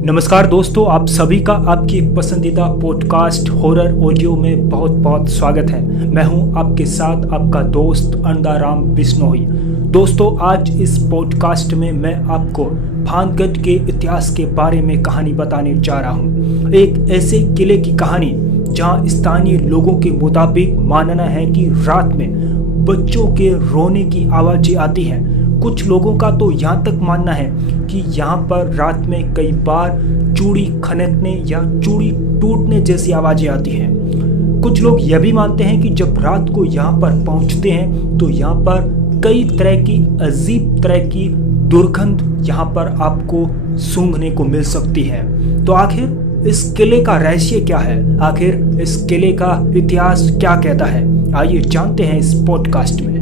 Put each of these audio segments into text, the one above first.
नमस्कार दोस्तों, आप सभी का आपकी पसंदीदा पॉडकास्ट हॉरर ऑडियो में बहुत बहुत स्वागत है। मैं हूं आपके साथ आपका दोस्त अंधाराम बिश्नोई। दोस्तों, आज इस पॉडकास्ट में मैं आपको भानगढ़ के इतिहास के बारे में कहानी बताने जा रहा हूं। एक ऐसे किले की कहानी जहां स्थानीय लोगों के मुताबिक मानना है कि रात में बच्चों के रोने की आवाज़ें आती हैं। कुछ लोगों का तो यहाँ तक मानना है कि यहाँ पर रात में कई बार चूड़ी खनकने या चूड़ी टूटने जैसी आवाज़ें आती हैं। कुछ लोग यह भी मानते हैं कि जब रात को यहाँ पर पहुँचते हैं तो यहाँ पर कई तरह की अजीब तरह की दुर्गंध यहाँ पर आपको सूंघने को मिल सकती है। तो आखिर इस किले का रहस्य क्या है? आखिर इस किले का इतिहास क्या कहता है? आइए जानते हैं इस पॉडकास्ट में।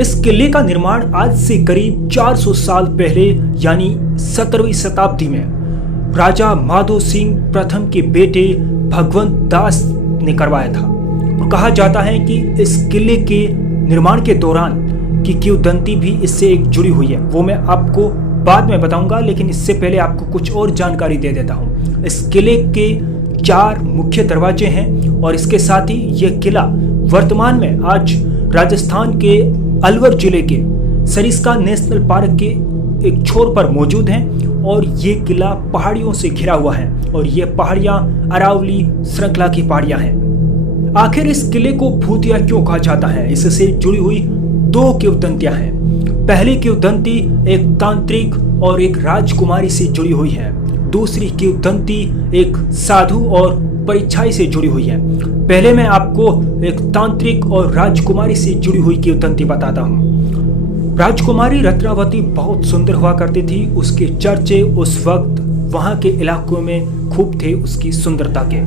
इस किले का निर्माण आज से करीब 400 साल पहले यानी 17वीं शताब्दी में राजा माधो सिंह प्रथम के बेटे भगवंत दास ने करवाया था। और कहा जाता है कि इस किले के निर्माण के दौरान की किंवदंती भी इससे एक जुड़ी हुई है। वो मैं आपको बाद में बताऊंगा, लेकिन इससे पहले आपको कुछ और जानकारी दे देता हूँ। इस किले के 4 मुख्य दरवाजे हैं और इसके साथ ही यह किला वर्तमान में आज राजस्थान के अलवर जिले के सरिस्का नेशनल पार्क के एक छोर पर मौजूद है और ये किला पहाड़ियों से घिरा हुआ है और ये पहाड़ियां अरावली श्रृंखला की पहाड़ियां हैं। आखिर इस किले को भूतिया क्यों कहा जाता है? इससे जुड़ी हुई 2 किंवदंतियां हैं। पहली किंवदंती एक तांत्रिक और एक राजकुमारी से जुड़ी हुई है। दूसरी किंवदंती एक साधु और परिछाई से जुड़ी हुई है। पहले मैं आपको एक तांत्रिक और राजकुमारी से जुड़ी हुई किंवदंती बताता हूँ। राजकुमारी रत्नावती बहुत सुंदर हुआ करती थी। उसके चर्चे उस वक्त वहाँ के इलाकों में खूब थे उसकी सुंदरता के।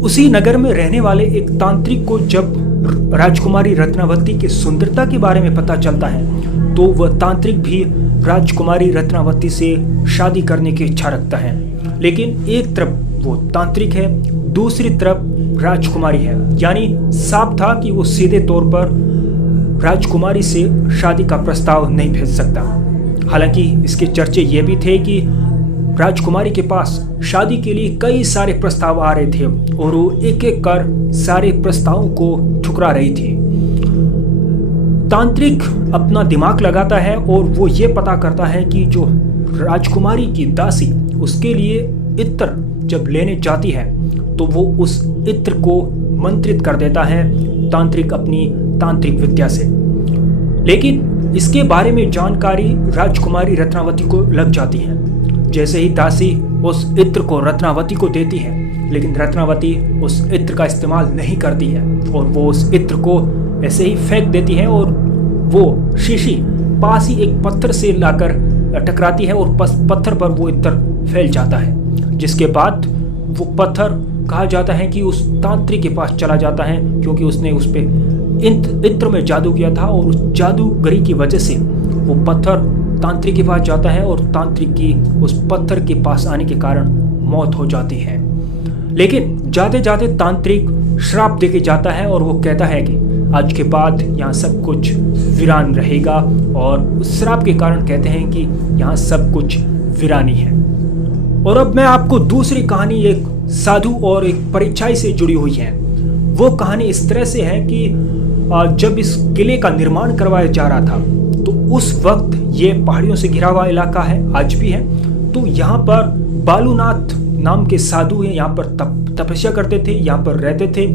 उसी नगर में रहने वाले एक तांत्रिक को जब राजकुमारी रत्नावती की सुंदरता के बारे में पता चलता है तो वह तांत्रिक भी राजकुमारी रत्नावती से शादी करने की इच्छा रखता है। लेकिन एक तरफ वो तांत्रिक है, दूसरी तरफ राजकुमारी है, यानी साफ था कि वो सीधे तौर पर राजकुमारी से शादी का प्रस्ताव नहीं भेज सकता। हालांकि इसके चर्चे ये भी थे कि राजकुमारी के पास शादी के लिए कई सारे प्रस्ताव आ रहे थे और वो एक एक कर सारे प्रस्तावों को ठुकरा रही थी। तांत्रिक अपना दिमाग लगाता है और वो ये पता करता है कि जो राजकुमारी की दासी उसके लिए इत्र जब लेने जाती है तो वो उस इत्र को मंत्रित कर देता है तांत्रिक अपनी तांत्रिक विद्या से। लेकिन इसके बारे में जानकारी राजकुमारी रत्नावती को लग जाती है। जैसे ही दासी उस इत्र को रत्नावती को देती है, लेकिन रत्नावती उस इत्र का इस्तेमाल नहीं करती है और वो उस इत्र को ऐसे ही फेंक देती है और वो शीशी पास ही एक पत्थर से लाकर टकराती है और पत्थर पर वो इत्र फैल जाता है। जिसके बाद वो पत्थर कहा जाता है कि उस तांत्रिक के पास चला जाता है, क्योंकि उसने उस पे इत्र में जादू किया था और उस जादूगरी की वजह से वो पत्थर तांत्रिक के पास जाता है और तांत्रिक की उस पत्थर के पास आने के कारण मौत हो जाती है। लेकिन जाते जाते तांत्रिक श्राप देके जाता है और वो कहता है कि आज के बाद यहाँ सब कुछ वीरान रहेगा और उस श्राप के कारण कहते हैं कि यहाँ सब कुछ वीरानी है। और अब मैं आपको दूसरी कहानी एक साधु और एक परिछाई से जुड़ी हुई है। वो कहानी इस तरह से है कि जब इस किले का निर्माण करवाया जा रहा था तो उस वक्त ये पहाड़ियों से घिरा हुआ इलाका है, आज भी है। तो यहाँ पर बालूनाथ नाम के साधु हैं, यहाँ पर तपस्या करते थे, यहाँ पर रहते थे।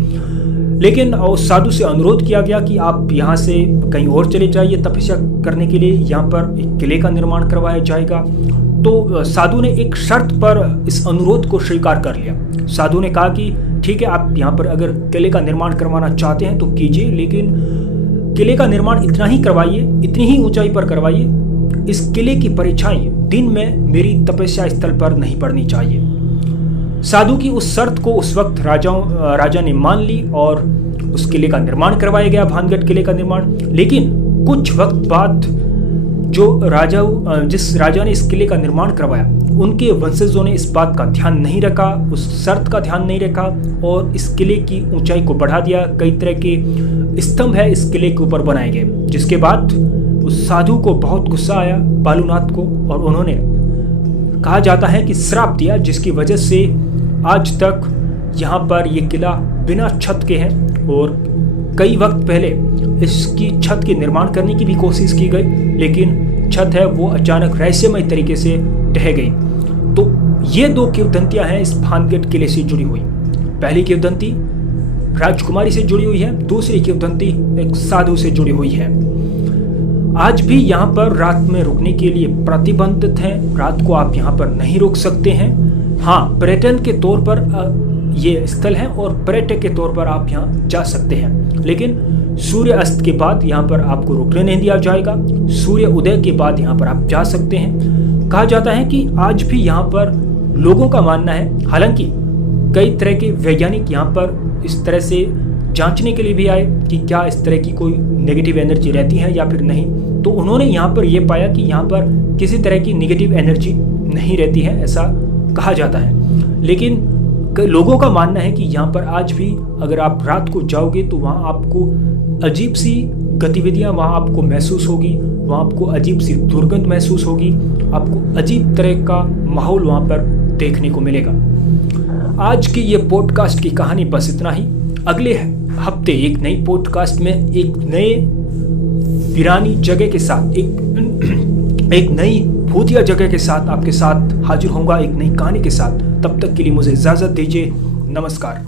लेकिन उस साधु से अनुरोध किया गया कि आप यहाँ से कहीं और चले जाइए तपस्या करने के लिए, यहाँ पर एक किले का निर्माण करवाया जाएगा। तो साधु ने एक शर्त पर इस अनुरोध को स्वीकार कर लिया। साधु ने कहा कि ठीक है, आप यहाँ पर अगर किले का निर्माण करवाना चाहते हैं तो कीजिए, लेकिन किले का निर्माण इतना ही करवाइए, इतनी ही ऊंचाई पर करवाइए। इस किले की परिछाई दिन में मेरी तपस्या स्थल पर नहीं पड़नी चाहिए। साधु की उस शर्त को उस वक्त राजा ने मान ली और उस किले का निर्माण करवाया गया, भानगढ़ किले का निर्माण। लेकिन कुछ वक्त बाद जिस राजा ने इस किले का निर्माण करवाया, उनके वंशजों ने इस बात का ध्यान नहीं रखा, उस शर्त का ध्यान नहीं रखा और इस किले की ऊंचाई को बढ़ा दिया। कई तरह के स्तंभ है इस किले के ऊपर बनाए गए, जिसके बाद उस साधु को बहुत गुस्सा आया बालूनाथ को और उन्होंने कहा जाता है कि श्राप दिया, जिसकी वजह से आज तक यहाँ पर ये किला बिना छत के है। और कई वक्त पहले इसकी छत के निर्माण करने की भी कोशिश की गई, लेकिन छत है वो अचानक रहस्यमय तरीके से ढह गई। तो ये 2 किंवदंतियां हैं इस फांदगढ़ किले से जुड़ी हुई। पहली किंवदंती राजकुमारी से जुड़ी हुई है, दूसरी किंवदंती एक साधु से जुड़ी हुई है। आज भी यहाँ पर रात में रुकने के लिए प्रतिबंधित है, रात को आप यहाँ पर नहीं रुक सकते हैं। हाँ, पर्यटन के तौर पर ये स्थल है और पर्यटक के तौर पर आप यहाँ जा सकते हैं, लेकिन सूर्य अस्त के बाद यहाँ पर आपको रुकने नहीं दिया जाएगा। सूर्य उदय के बाद यहाँ पर आप जा सकते हैं। कहा जाता है कि आज भी यहाँ पर लोगों का मानना है, हालांकि कई तरह के वैज्ञानिक यहाँ पर इस तरह से जांचने के लिए भी आए कि क्या इस तरह की कोई नेगेटिव एनर्जी रहती है या फिर नहीं, तो उन्होंने यहाँ पर यह पाया कि यहाँ पर किसी तरह की नेगेटिव एनर्जी नहीं रहती है, ऐसा कहा जाता है। लेकिन लोगों का मानना है कि यहाँ पर आज भी अगर आप रात को जाओगे तो वहाँ आपको अजीब सी गतिविधियाँ वहाँ आपको महसूस होगी, वहाँ आपको अजीब सी दुर्गंध महसूस होगी, आपको अजीब तरह का माहौल वहाँ पर देखने को मिलेगा। आज की ये पॉडकास्ट की कहानी बस इतना ही। अगले हफ्ते एक नई पॉडकास्ट में एक नए वीरानी जगह के साथ, एक नई भूतिया जगह के साथ आपके साथ हाजिर होऊंगा, एक नई कहानी के साथ। तब तक के लिए मुझे इजाज़त दीजिए। नमस्कार।